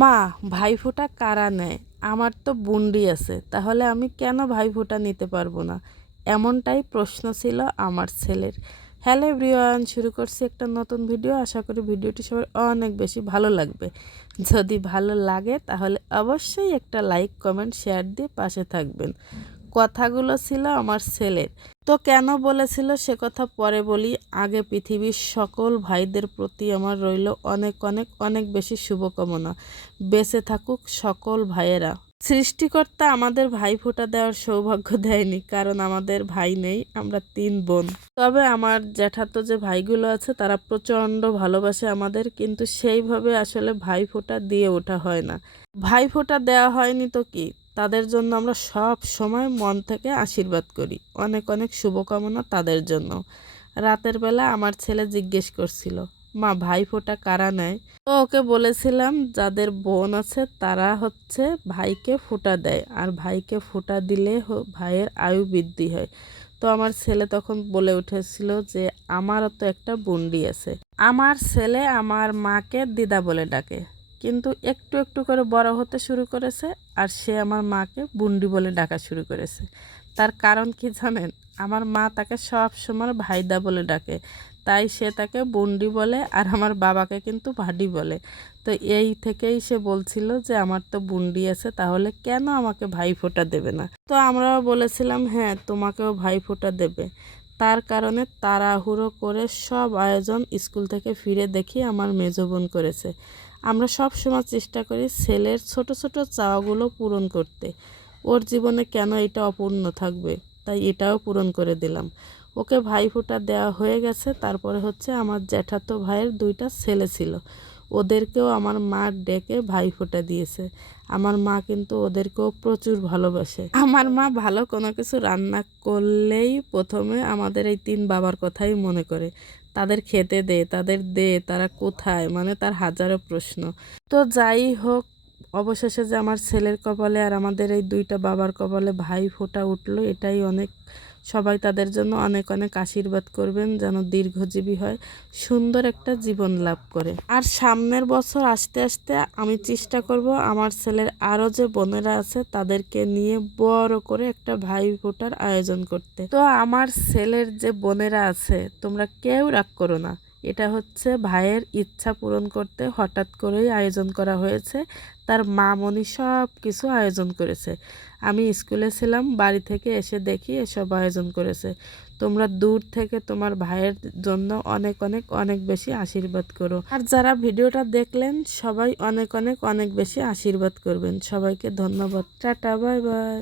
মা, ভাইফোঁটা কারা নেয়? আমার তো বুন্ডি আছে, তাহলে আমি কেন ভাইফোঁটা নিতে পারবো না? এমনটাই প্রশ্ন ছিল আমার ছেলের। হ্যালো এভরিওয়ান, শুরু করছি একটা নতুন ভিডিও। আশা করি ভিডিওটি সবার অনেক বেশি ভালো লাগবে। যদি ভালো লাগে তাহলে অবশ্যই একটা লাইক, কমেন্ট, শেয়ার দিয়ে পাশে থাকবেন। কথাগুলো ছিল আমার ছেলের। তো কেন বলেছিল সে কথা পরে বলি। আগে পৃথিবীর সকল ভাইদের প্রতি আমার রইল অনেক অনেক অনেক বেশি শুভকামনা। বেঁচে থাকুক সকল ভাইয়েরা। সৃষ্টিকর্তা আমাদের ভাইফোঁটা দেওয়ার সৌভাগ্য দেয়নি, কারণ আমাদের ভাই নেই, আমরা 3 বোন। তবে আমার জ্যাঠাতো যে ভাইগুলো আছে তারা প্রচণ্ড ভালোবাসে আমাদের, কিন্তু সেইভাবে আসলে ভাইফোঁটা দিয়ে ওঠা হয় না। ভাইফোঁটা দেওয়া হয়নি তো কি, তাদের জন্য আমরা সব সময় মন থেকে আশীর্বাদ করি। অনেক অনেক শুভকামনা তাদের জন্য। রাতের বেলা আমার ছেলে জিজ্ঞেস করছিল, মা ভাইফোঁটা কারা নেয়? তো ওকে বলেছিলাম যাদের বোন আছে তারা হচ্ছে ভাইকে ফোঁটা দেয়, আর ভাইকে ফোঁটা দিলে ভাইয়ের আয়ু বৃদ্ধি হয়। তো আমার ছেলে তখন বলে উঠেছিল যে আমারও তো একটা বুন্ডি আছে। আমার ছেলে আমার মাকে দিদা বলে ডাকে, কিন্তু একটু একটু করে বড় হতে শুরু করেছে, আর সে আমার মাকে বুন্ডি বলে ডাকা শুরু করেছে। তার কারণ কি জানেন? আমার মা তাকে সব সময় ভাইদা বলে ডাকে, তাই সে তাকে বুন্ডি বলে, আর আমার বাবাকে কিন্তু ভাডি বলে। তো এই থেকেই সে বলছিল যে আমার তো বুন্ডি আছে, তাহলে কেন আমাকে ভাইফোঁটা দেবে না? তো আমরাও বলেছিলাম হ্যাঁ, তোমাকেও ভাইফোঁটা দেবে। তার কারণে তাড়াহুড়ো করে সব আয়োজন স্কুল থেকে ফিরে দেখি আমার মেজো বোন করেছে। আমরা সব সময় চেষ্টা করি ছেলের ছোট ছোট চাওয়াগুলো পূরণ করতে। ওর জীবনে কেন এটা অপূর্ণ থাকবে, তাই এটাও পূরণ করে দিলাম। ওকে ভাইফোঁটা দেওয়া হয়ে গেছে। তারপরে হচ্ছে আমার জ্যাঠাতো ভাইয়ের 2টা ছেলে ছিল, ওদেরকেও আমার মা ডেকে ভাইফোঁটা দিয়েছে। আমার মা কিন্তু ওদেরকেও প্রচুর ভালোবাসে। আমার মা ভালো কোনো কিছু রান্না করলেই প্রথমে আমাদের এই 3 বাবার কথাই মনে করে। তাদের খেতে দে, তাদের দে, তারা কোথায়, মানে তার হাজারো প্রশ্ন। তো যাই হোক, অবশেষে যে আমার ছেলের কপালে আর আমাদের এই 2টা বাবার কপালে ভাইফোঁটা উঠলো, এটাই অনেক। সবাই তাদের জন্য অনেক অনেক আশীর্বাদ করবেন, যেন দীর্ঘজীবী হয়, সুন্দর একটা জীবন লাভ করে। আর সামনের বছর আসতে আসতে আমি চেষ্টা করব আমার ছেলের আরও যে বোনেরা আছে তাদেরকে নিয়ে বড় করে একটা ভাইফোঁটার আয়োজন করতে। তো আমার ছেলের যে বোনেরা আছে, তোমরা কেউ রাগ করো না। এটা হচ্ছে ভাইয়ের ইচ্ছা পূরণ করতে হঠাৎ করেই আয়োজন করা হয়েছে। তার মামনি সব কিছু আয়োজন করেছে। আমি স্কুলে ছিলাম, বাড়ি থেকে এসে দেখি এসব আয়োজন করেছে। তোমরা দূর থেকে তোমার ভাইয়ের জন্য অনেক অনেক অনেক বেশি আশীর্বাদ করো। আর যারা ভিডিওটা দেখলেন সবাই অনেক অনেক অনেক বেশি আশীর্বাদ করবেন। সবাইকে ধন্যবাদ। Tata, bye bye.